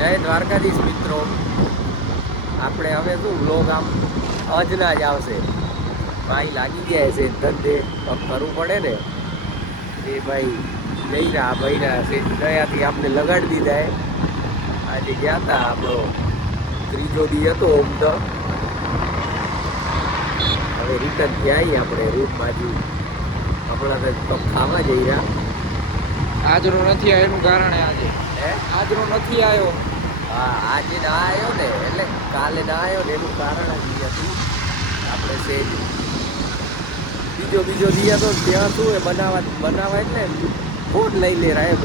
જય દ્વારકાધીશ મિત્રો. આપણે હવે શું વ્લોગ આમ આજના જ આવશે. ભાઈ લાગી ગયા છે ધંધે, કરવું પડે ને એ ભાઈ લઈ રહ્યા ભાઈના ગયાથી આપણે લગાડી દીધા. આજે ગયા હતા, આપણો ત્રીજો દી હતો ઓમ તો. હવે રિટર્ન ત્યાં આપણે રૂટ બાજુ હમણાં તો ખાવા જઈ રહ્યા. આજરો નથી આવ્યો એનું કારણ આજે આજરો નથી આવ્યો. હા, આજે ના આવ્યો ને, એટલે કાલે ના આવ્યો ને એનું કારણ જ હતું. આપણે સેજ બીજો દી હતો ત્યાં શું એ બનાવવા એટલે ફોન લઈ લે રહ્યા એમ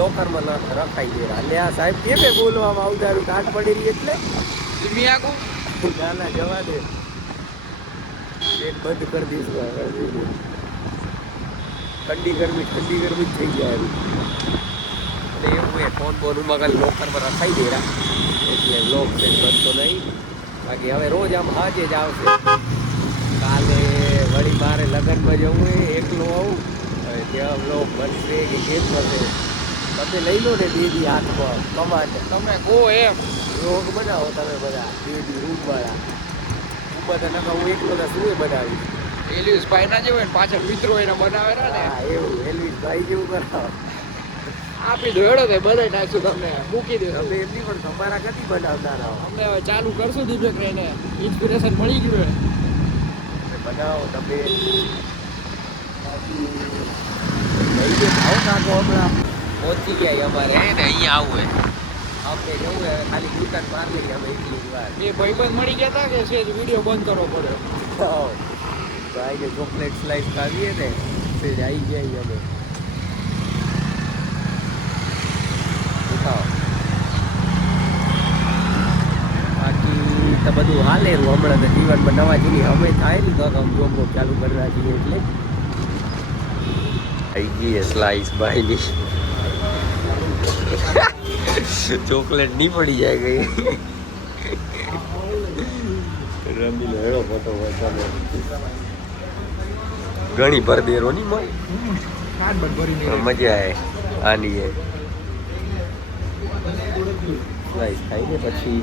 લોકરમાં રખાઈ દે રહ્યા. એટલે આ સાહેબ કેમ બોલવામાં આવતા કાટ પડી રહી એટલે ના જવા દે, પેટ બંધ કરી દઈશું. ઠંડી ગરમી જ થઈ જાય એટલે એવું એ ફોન મગલ લોકરમાં રખાઈ દે રહ્યા એટલે લોક છે બનતો નહીં. બાકી હવે રોજ આમ હાજે જ આવશે. કાલે વળી મારે લગ્નમાં જવું હોય, એકલો આવું હવે ત્યાં લોક બનશે કે કેમ બનશે તમે લઈ લો ને બે દી હાથમાં કમાટ. તમે ગો એમ રોગ બનાવો તમે બધા બે દી રૂમવાળા. હું બધા નકા હું એકલો તો શું બનાવીશ. એલિયસ ભાઈ ના જેવું પાછળ મિત્રો એને બનાવેલા ને. હા એવું એલવીસ ભાઈ જેવું કરાવો. આપી દો હેડો તે બધા નાખશું તમને મૂકી દે. તમે એમની પણ તમારા કદી બનાવતા રહો. અમને હવે ચાલુ કરશું દીપક એને ઇન્સ્પિરેશન મળી ગયું. બનાવો તમે ભાવ નાખો. હમણાં પહોંચી ગયા અમારે અહીંયા આવું આપણે જવું હોય ખાલી દુકાન બહાર લઈ અમે એટલી જ વાર. એ ભાઈબંધ મળી ગયા હતા કે છે વિડીયો બંધ કરવો પડ્યો. ભાઈને ચોકલેટ સ્લાઇસ ખાવીએ ને તે જ આવી ગયા અમે. બાકી તો બધું હાલેલું હમણાં તો જીવનમાં નવા જેવી અમે થાય ને તો આમ જોબ ચાલુ કરવા છીએ એટલે આવી ગઈ સ્લાઇસ ભાઈની. ચોકલેટ નહીં પડી જાય ગઈ. રમી લો હેડો ફોટો ઘણી ભરદેરો ની મજા આવે આની એ સ્લાઇસ ખાઈને પછી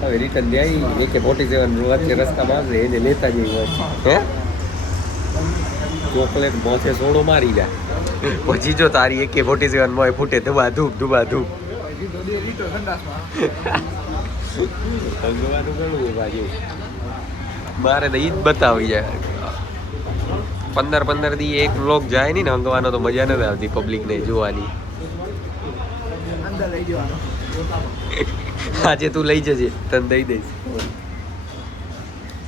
હવે રિટર્ન જાય. AK-47 વચ્ચે રસ્તામાં આવશે એને લેતા જઈએ. હે ચોકલેટ મોથે સોડો મારી જાય પછી જો તારી AK-47 મોય ફૂટે ધુબા ધૂપ ભગવાનું ઘણું બાજુ મારે તો ઈ જ બતાવી જાય. 15 દી એક વ્લોગ જાય નહીં ને હંગવાનો તો મજા નથી આવતી પબ્લિકને જોવાની. આજે તું લઈ જજે, તને દઈ દઈશ.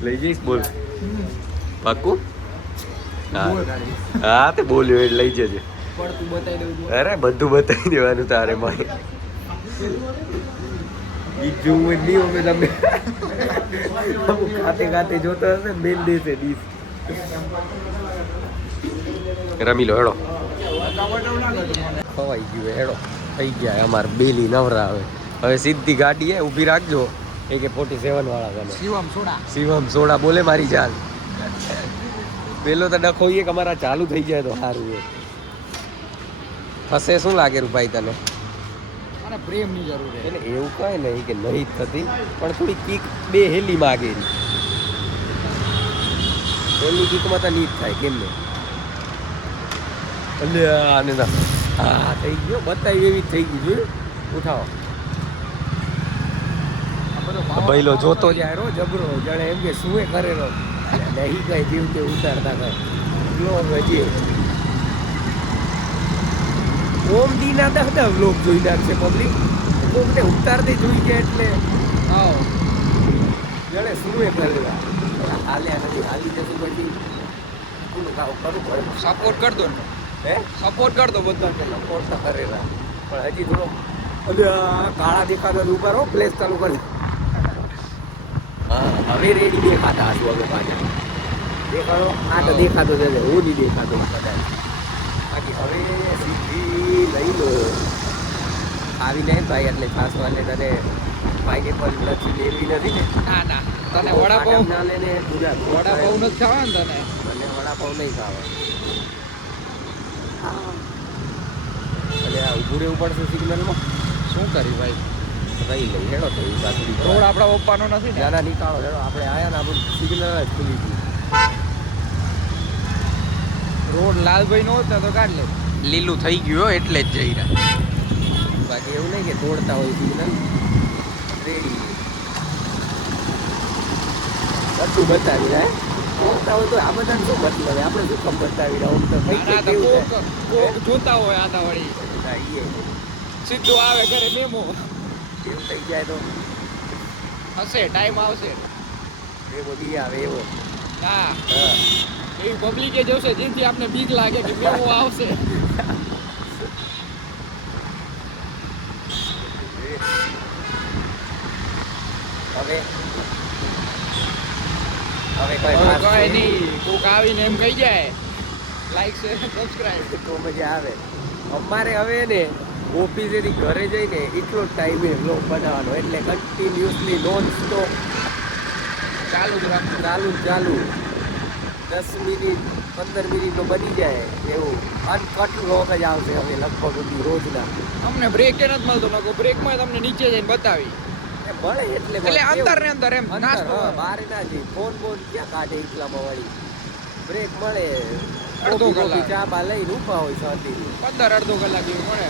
લઈ જઈશ બોલ પાક્કું? હા તે બોલ્યો એટલે લઈ જજે. અરે બધું બતાવી દેવાનું તારે મને. બીજું નહીં અમે તમે ખાતે જોતા હશે બેન દેશે ડીશ. રમી લો હેડો. ખવાઈ ગયું હેડો. થઈ ગયા અમારે બેલી નવરા. હવે સીધી ગાડી હે ઊભી રાખજો. AK-47 વાળા ગમે શિવમ સોડા બોલે મારી જાન. પેલો તો ડખો એ કે અમારા ચાલુ થઈ જાય તો સારું એ થશે. શું લાગે રૂપાઈ તને? પ્રેમની જરૂર છે એટલે એવું કઈ નહીં કે નહીં થતી પણ થોડી કીક બે હેલી માગે. હેલી કીકમાં તો નહીં થાય કેમ ને. એટલે આને હા થઈ ગયો બતાવી એવી થઈ ગઈ. જોયું ઉઠાવો. ભાઈલો જોતો જાય રો જબરો જાણે એમ કે શું કરેલો નહીં કઈ જીવ તે ઉતારતા કઈ વ્લોગ હજી ઓમ દીના 10 વ્લોગ જોઈ નાખશે પબ્લિક. કોકને ઉતારતી જોઈ ગયા એટલે જાણે શું કરેલા હાલ્યા નથી. હાલી જશું પછી કરવું પડે. સપોર્ટ કર દો ને. હે સપોર્ટ કર દો બધા. સપોર્ટ તો કરેલા પણ હજી થોડો કાળા દેખાતો ઉપર હો પ્લેસ ચાલુ કરી. હા હવે રેડી દેખાતા હશું હવે પાછા. દેખાડો આ તો દેખાતો જ હું નહીં દેખાતો કદાચ. બાકી હવે સીધી લઈ લો આવી નહીં ભાઈ. એટલે ખાસ વાલે તને ભાઈને પણ લચ્છી લેવી નથી ને. ના તને વડાપાવ ના લે ને વડાપાવ નથી ખાવા ને તને. મને વડાપાવ નહીં ખાવા. એટલે આ ઊભું રહેવું પડશે સિગ્નલમાં. શું કરી ભાઈ? કઈ લઈ હેડો તો એ પાછું રોડ આપણા પપ્પાનો નથી ને નાના નીકાળો હેડો આપણે આયા ને આપણું સિગ્નલ જ ખુલી ગયું રોડ લાલભાઈ નો હોત ને તો કાઢ લે લીલું થઈ ગયું હો, એટલે જ જઈ રહ્યા. બાકી એવું નહીં કે તોડતા હોય સિગ્નલ રેડી બધું બતાવી રહ્યા તોડતા હોય તો આ બધાને શું મતલબ આપણે શું કામ બતાવી રહ્યા આમ તો કઈ ના, તો કેવું કોક જોતા હોય આતા વળી થાય સીધું આવે ઘરે મેમો એવું થઈ જાય તો હશે ટાઈમ આવશે. એ બધી આવે એવો ના હા એવી પબ્લિકે જોશે જેથી આપને બીક લાગે કે મેમો આવશે. હવે હવે હવે કઈ ખાસ કઈ છે નહીં કોક આવીને એમ કહી જાય લાઈક શેર સબસ્ક્રાઇબ. તો મજા આવે અમારે હવે ને ઓફિસેથી ઘરે જઈને એટલો ટાઈમે વ્લોગ બનાવવાનો એટલે કન્ટિન્યુઅસલી નોન સ્ટોપ ચાલુ જ રાખવું. ચાલુ 10 મિનિટ 15 મિનિટનો બની જાય એવું અનકટ વ્લોગ જ આવશે હવે લગભગ બધી રોજના અમને બ્રેક એ નથી મળતો લોકો બ્રેકમાં તમને નીચે જઈને બતાવી એ મળે એટલે એટલે અંદર ને અંદર એમ નાસ્તો હા બહાર ના જઈ ફોન ક્યાં કાઢે એટલામાં વળી બ્રેક મળે અડધો કોફી કલાક. ચા બા લઈને ઊભા હોય શાંતિ 15 અડધો કલાક જેવું મળે.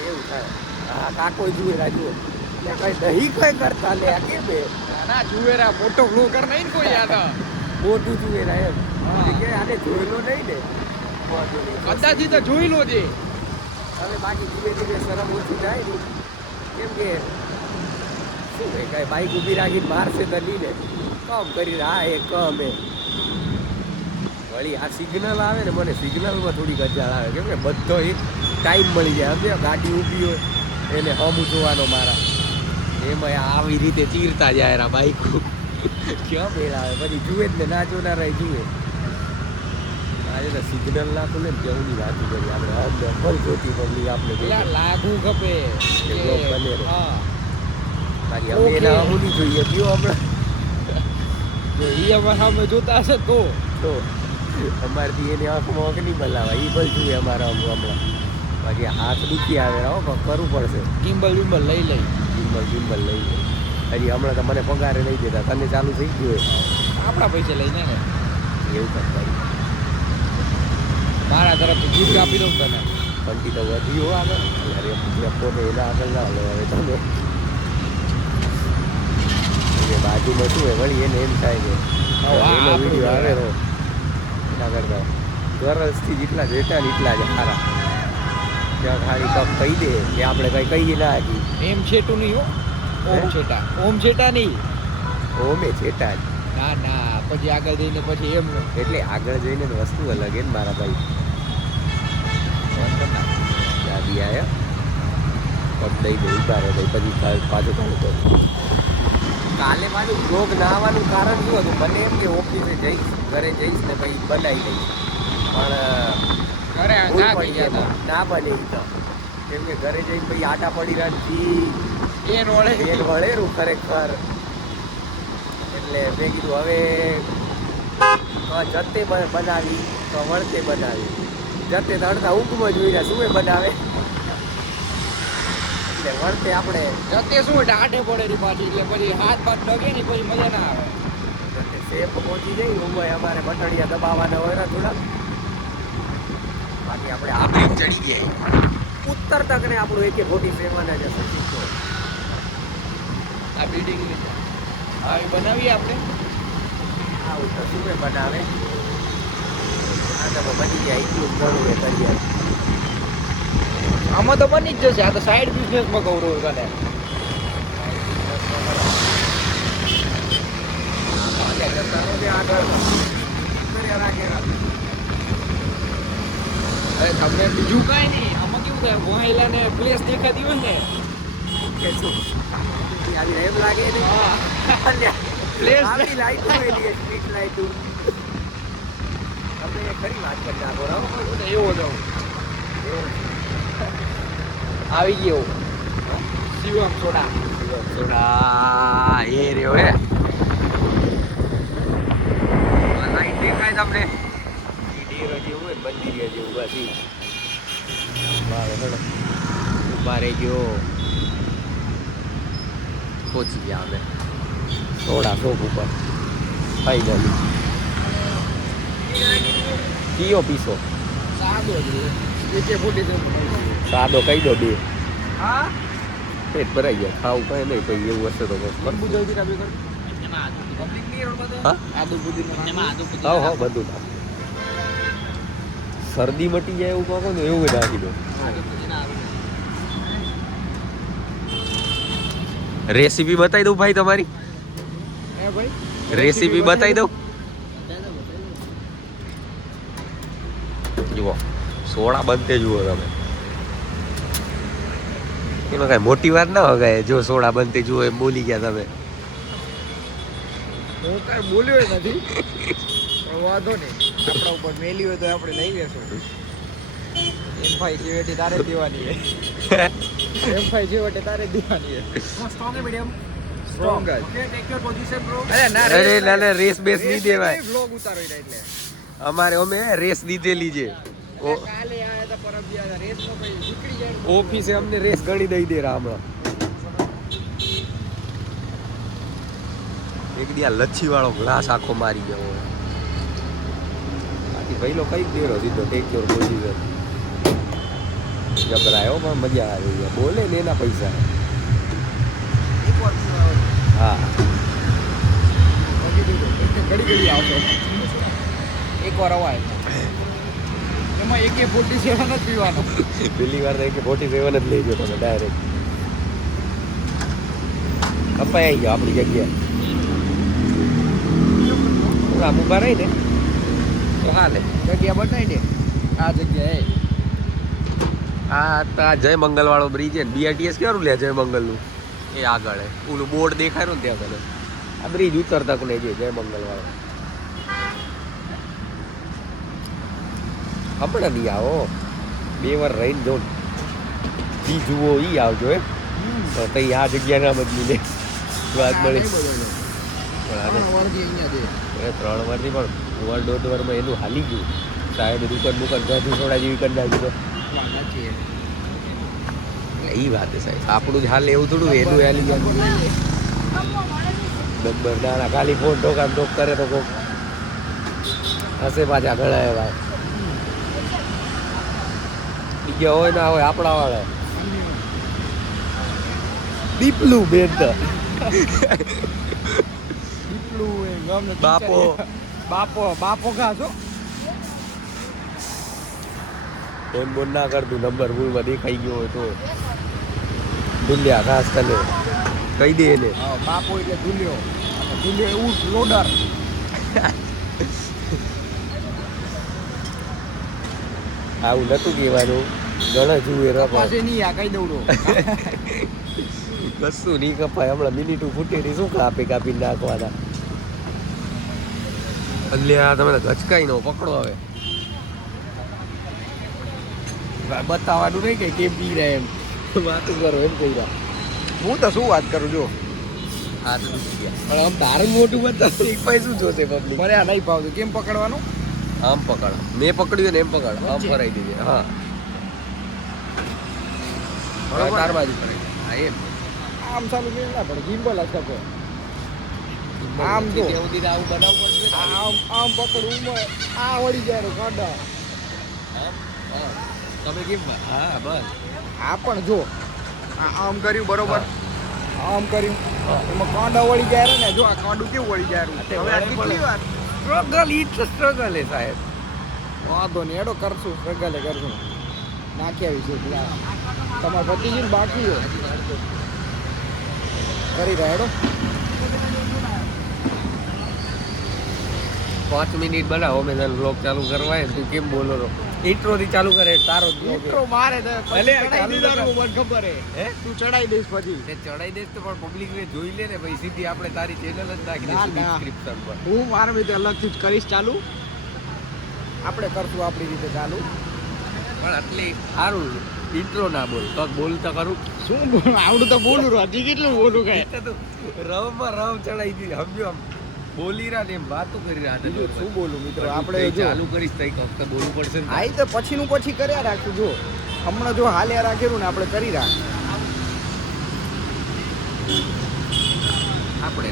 એવું થાય હા કાકો જુએ રાજુ એટલે કઈ નહીં કઈ કરતા લે આ કેમ એ ના જુવેરા મોટો બ્લોગર નહીં ને કોઈ યાદ મોટું જુએ રા એમ હા. કે આને જોયેલો નહીં ને વાંધો નહીં. કદાચી તો જોઈ લો છે. હવે બાકી ધીમે ધીમે શરમ ઓછી થાય ને કેમ કે શું કહે કઈ બાઈક ઊભી રાખીને મારશે તો નહીં ને કમ કરી હા એ કમ એ વળી આ સિગ્નલ આવે ને મને સિગ્નલમાં થોડી ગજાળ આવે કેમ કે બધો એક ટાઈમ મળી જાય સમજ્યા ગાડી ઊભી હોય એને હમ જોવાનો મારા એમાં આવી રીતે ચીરતા જાય રા બાઈક ક્યાં મેળ આવે પછી જુએ જ ને ના જોનારા જુએ આજે તો સિગ્નલ ના ખુલે ને કેવું વાત કરી આપણે અમને ફલ જોતી પબ્લિક આપણે યાર લાગુ ખપે એ બ્લોગ બને રે. હા બાકી અમે ઓકે. એના અમુની જોઈએ કયો હમણાં જો ઈ અમારા સામે જોતા હશે તો તો અમારથી એની આંખમાં અગ્નિ બલાવા એ બલ જોઈએ અમારા હમણાં બાકી હાથ દુખી આવે હો પણ કરવું પડશે કિમ્બલ વિમ્બલ લઈ લઈ ગિમ્બલ લઈ લે હજી હમણાં તો મને પગારે નહીં દેતા તને ચાલુ થઈ ગયું આપણા પૈસા લઈને ને હોય એવું કરતા મારા તરફથી ગીફ્ટ આપી દઉં તને ઘંટી તો વધી હો આગળ અરે પોતે એના આગળ ના લો હવે તમે એ બાજુમાં શું હોય વળી એને એમ થાય કે હા, એનો આપણું વિડીયો આવે ઘર. રો એના કરતા ગરજથી જેટલા જેટા ને એટલા જ સારા ત્યાં ખાલી કપ કહી દે કે આપણે કઈ કહીએ ના હજી એમ છેટું નહીં હો ઓમ હે? છેટા ઓમ છેટા નહીં ઓમે છેટા જ ના ના પછી આગળ જઈને પછી એમ એટલે આગળ જઈને તો વસ્તુ અલગ હે ને મારા ભાઈ યાદી આયા પગ દઈ દે ઉભા રહે પછી પાછું ચાલુ કરું કાલે પાછું બ્લોગ ના આવવાનું કારણ શું હતું મને એમ કે ઓફિસે જઈશ ઘરે જઈશ ને પછી બનાવી દઈશ પણ ઘરે ભૂલ ના પડી થઈ ગયા એમાં. ના બને ઈ તો કેમ કે ઘરે જઈને પછી આટા પડી રાખી એ નોળે બેન વળેરું ખરેખર એટલે મેં કીધું હવે જતે બનાવી તો વળતે બનાવી જતે તો અડધા ઊંઘમાં જોઈ રહ્યા શું એ બનાવે એટલે વળતે આપણે જતે શું ડાઢે પડે ની પાછી એટલે પછી હાથ પાથ ડગે ને પછી મજા ના આવે સેફ પહોંચી જઈ ઊંઘમાં અમારે બટડિયા દબાવવાના હોય ને થોડા બાકી આપણે આપણી ચડી ગયા ઉત્તર તક ને આપણું AK-47 જ હશે શીખો આ બિલ્ડિંગ આવી બનાવીએ આપણે આવું તો શું બનાવે આ તો બની જાય એટલું ઘણું એ તૈયાર આમાં તો બની જ જશે આ તો સાઈડ બિઝનેસમાં ગૌરવ કરે અરે તમને બીજું કાંઈ નહીં આમાં કેવું થાય મોહાઈલા ને પ્લેસ દેખાતી હોય ને એમ લાગે ને હા પ્લેસ લાઈટ સ્ટ્રીટ લાઈટ તમે ખરી વાત કરી નાખો એવો જ આવી ગયો શિવમ સોડા સોડા એ રહ્યો હે લાઈટ દેખાય તમને ડેરો જેવું હોય મંદિર જેવું બસ ઉભા રહી ગયો પહોંચી ગયા અમે સોડા શોપ ઉપર ફાઈનલી. કયો પીસો? સાદો જ એકે ફૂટી સાદો કહી દો બે. હા પેટ ભરાઈ ગયા ખાવું કઈ નહીં કઈ એવું હશે તો લીંબુ જલ્દી કાપી કર પબ્લિક ની રોડ પર હા આદુ પુદીનો એમાં આદુ હા હા બધું નાખ. શરદી મટી જાય એવું કહો ને એવું નાખી દો. રેસીપી બતાવી દઉં ભાઈ તમારી? હે ભાઈ રેસીપી બતાવી દઉં? જુઓ સોડા બનતે જુઓ તમે. એમાં કઈ મોટી વાત ના હોય જો સોડા બનતે જુઓ એમ બોલી ગયા તમે. હું કાંઈ બોલ્યો નથી પણ વાંધો નહીં આપણા ઉપર મેલી હોય તો આપણે લઈ લેશું. M5 જેવટી તારે જ દેવાની છે. M5 જેવટી તારે જ દેવાની છે. સ્ટ્રોંગ હે મીડિયમ સ્ટ્રોંગ જ. Okay take your position bro. અરે ના રેસ બેસ નહીં દેવાય. વ્લોગ ઉતારો એટલે અમારે અમે રેસ દીધેલી છે. કાલે આયા હતા પરમ દિવસે રેસ નો કઈ નીકળી જાય ઓફિસે અમને રેસ ગણી દઈ દે હમણાં. એક દી આ લચ્છી વાળો ગ્લાસ આખો મારી ગયો. બાકી ભાઈ લો કઈ દેરો સીધો ટેક યોર પોઝિશન. ગભરાયો પણ મજા આવી ગયા. બોલે ને એના પૈસા. હા ઘડી આવશે એકવાર અવાય એમાં AK-47 જ પીવાનો. પેલી વાર AK-47 જ લઈ ગયો તમે ડાયરેક્ટ. કપાઈ આવી ગયો આપણી જગ્યા. આમ ઉભા રહી ને તો હાલે. જગ્યા બતાવી દે આ જગ્યાએ. આ જય મંગલ વાળો બ્રિજ છે ને BRTS ક્યારું લે જય મંગલનું એ આગળ હે. ઓલું બોર્ડ દેખાય ને ત્યાં આગળ આ બ્રિજ ઉતરતા ને જે જય મંગલ વાળો. હમણાં નહીં આવો 2 વાર રહીને જો ઈ જુઓ ઈ આવજો એ તો તઈ આ જગ્યા ના બદલી લે વાત મળી. પણ આને 3 વારથી પણ 1.5 વારમાં એનું હાલી ગયું. સાહેબ દુકાન ગાંધી સોડા જેવી કરી નાખી તો એ વાત છે સાહેબ. આપણું જ હાલ એવું થોડું એનું હાલી જાય નંબર ના ખાલી ફોન ઠોકામ ઠોક કરે તો કોક હશે પાછા ઘણા એવા બીજા હોય ના હોય આપણા વાળા. દીપલું બેન તો બાપો બાપો ઘાસો ફોન બોન ના કરતું નંબર ભૂલમાં દેખાઈ ગયો હોય તો દુલ્યા ખાસ તને કહી દે એને. બાપો એટલે ધુલ્યો એવું લોડર. આવું નતું કહેવાનું. ઘણા જુએ પાસે નહીં આ કઈ દઉડો કશું નહીં કપાય. હમણાં મિનિટું ફૂટેલી શું કાપી નાખવાના. અલ્યા તમે ગચકાઈ નો પકડો હવે બતાવવાનું નહીં કે કેમ પી રહ્યા એમ વાતું કરો એમ કહી રહ્યા. હું તો શું વાત કરું જો હા તો દુખી ગયા પણ આમ તારું મોટું બતાવ એક પાસે શું જોશે પબ્લિક. મને આ નહીં ભાવતું. કેમ પકડવાનું? આમ પકડ. મેં પકડ્યું ને એમ પકડ. આમ ફરાઈ દેજે. હા તાર બાજુ ફરાઈ દે. હા એમ આમ ચાલુ કરી ના પડે. ગિમ્બલ હશે તો આમ જો આવું બનાવવું પડશે. આમ પકડવું આ વળી જાય કાંડા. તમે કેમ? હા બસ આ પણ જો આમ કર્યું બરોબર. આમ કર્યું એમાં કાંડા વળી જાય ને. જો આ કાંડું કેવું વળી જાય. હવે આ કેટલી વાર સ્ટ્રગલ સ્ટ્રગલ હે સાહેબ. વાંધો નહીં એડો કરશું. સ્ટ્રગલે કરશું. નાખી આવીશું. તમારે ભતીજીને બાકી હોય કરી રહ્યા એડો. 5 મિનિટ બનાવો મેં તને બ્લોગ ચાલુ કરવાય તું કેમ બોલો છો? ઇન્ટ્રો થી ચાલુ કરે તારો ઇન્ટ્રો મારે તો ભલે ચડાઈ દીધું મને ખબર હે તું ચડાઈ દઈશ પછી ચડાઈ દઈશ તો પણ પબ્લિક ને જોઈ લે ને ભાઈ સીધી આપણે તારી ચેનલ જ નાખી દઈશું ડિસ્ક્રિપ્શન પર. હું મારા રીતે અલગથી જ કરીશ ચાલુ. આપણે કરશું આપણી રીતે ચાલુ. પણ આટલી સારું ઇન્ટ્રો ના બોલ તો બોલતા કરું શું બોલું? આવડું તો બોલું હજી કેટલું બોલું કઈ રવમાં રવ ચડાઈ દીધી સમજો. આમ બોલી રહ્યા ને એમ વાતો કરી રહ્યા હતા. શું બોલું મિત્રો? આપણે ચાલુ કરીશ તો એક વખત બોલવું પડશે ને. આઈ તો પછીનું પછી કર્યા રાખું. જો હમણાં જો હાલ્યા રાખેલું ને આપણે કરી રાખ. આપણે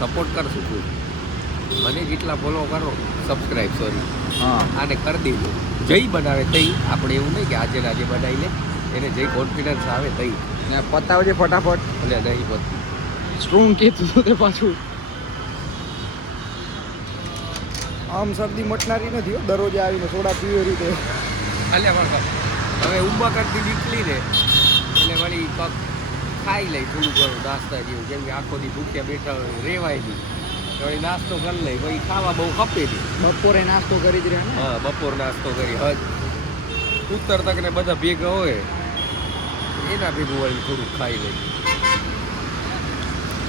સપોર્ટ કરશું ખૂબ. મને જેટલા ફોલો કરો સબસ્ક્રાઈબ સોરી હા આને કરી દેજો. જય બનાવે તઈ આપણે એવું નહીં કે આજે ને આજે બનાવી લે, એને જય કોન્ફિડન્સ આવે તઈ ને પતાવજે ફટાફટ. એટલે નહીં બધું સ્ટ્રોંગ કીધું તો તે પાછું આમ શરદી મટનારી નથી હો, દરરોજ આવીને સોડા પીવે રીતે. અલ્યા પણ હવે ઉભા કરતી નીકળી ને એટલે વળી પગ ખાઈ લઈ થોડું ઘણું નાસ્તા જેવું, કેમ કે આખો દી ભૂખ્યા બેઠા હોય રેવાય નહીં. તો વળી નાસ્તો કરી લઈ, પછી ખાવા બહુ ખપે નહીં. બપોરે નાસ્તો કરી જ રહ્યા ને. હા બપોર નાસ્તો કરી હજ ઉત્તર તક ને બધા ભેગા હોય એના ભેગું વળી થોડુંક ખાઈ લઈ.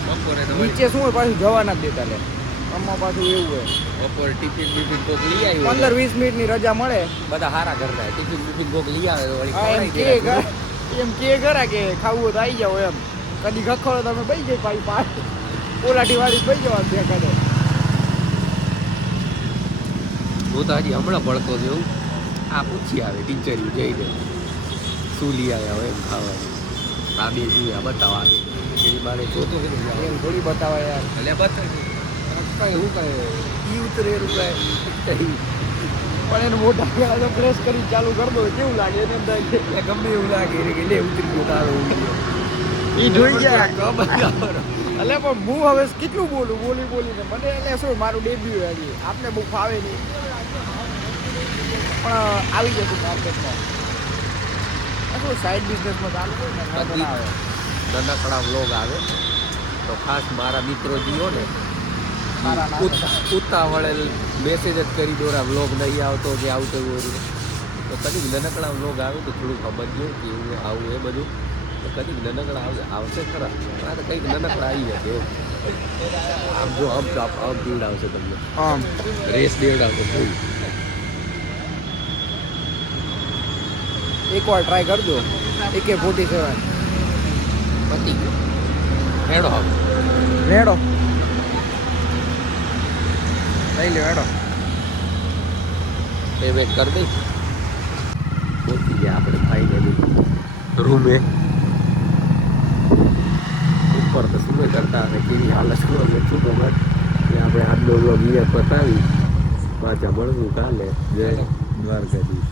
બપોરે તો નીચે શું હોય પાછું જવાના જ દેતા લે. આમાં પાછું એવું હોય બપોરે ટિફિન બિફિન કોક લઈ આવ્યું 15-20 મિનિટની રજા મળે. બધા હારા ઘરના ટિફિન બિફિન કોક લઈ આવે તો વળી હા, એમ ખવડાવી કે દે. એમ કે ખરા કે ખાવું હોય તો આવી જાઓ એમ. કદી ખખડો તમે બઈ જાય પાછી પાછી પોલાટી વાળી બઈ જવા ત્યાં કાઢે. હું તો હજી હમણાં ભણતો જેવું આ પૂછી આવે ટીચર જઈને શું લઈ આવ્યા હોય એમ ખાવાનું. આ બે જોયા બતાવવા એની મારે જોતો કે નહીં એમ થોડી બતાવે યાર. એટલે બતાવી કઈ હું કઈ ઈ ઉતરે એનું કઈ પણ એને મોટા ગળા તો પ્રેસ કરી ચાલુ કરી દો કેવું લાગે એને એમ થાય કે ગમે એવું લાગે એને કે લે ઉતરી ગયો તારો ઈ જોઈ ગયા. ખબર એટલે પણ હું હવે કેટલું બોલીને મને એટલે શું મારું ડેબ્યુ હજી આપને બહુ ફાવે નહીં પણ આવી જશે માર્કેટમાં. શું સાઈડ બિઝનેસમાં ચાલુ હોય ને વાંધો ના આવે. નાનકડા વ્લોગ આવે તો ખાસ મારા મિત્રો જીઓ ને સારા ના ઉતાવળે મેસેજ જ કરી દોરા વ્લોગ નહીં આવતો કે આવતો એવું તો કદીક નાનકડા વ્લોગ આવે તો થોડું સમજજો કે એવું આવું એ બધું તો કદીક નાનકડા આવશે ખરા. આ તો કંઈક નાનકડા આવી જશે એવું. આમ જો આમ ભીડ આવશે તમને આમ રેસ દેડ આવશે ફૂલ. એકવાર ટ્રાય કરજો. AK-47 પતી ગયો હેડો હવે રેડો લઈ લ્યો હેડો. પેમેન્ટ કરી દઈ પહોંચી ગયા આપણે ફાઇનલી રૂમે. ઉપર તો શું કરતા અને કેવી હાલત છૂટો મત આપણે આજનો વ્લોગ અહીંયા પતાવી પાછા મળવું કાલે. જય દ્વારકાધીશ.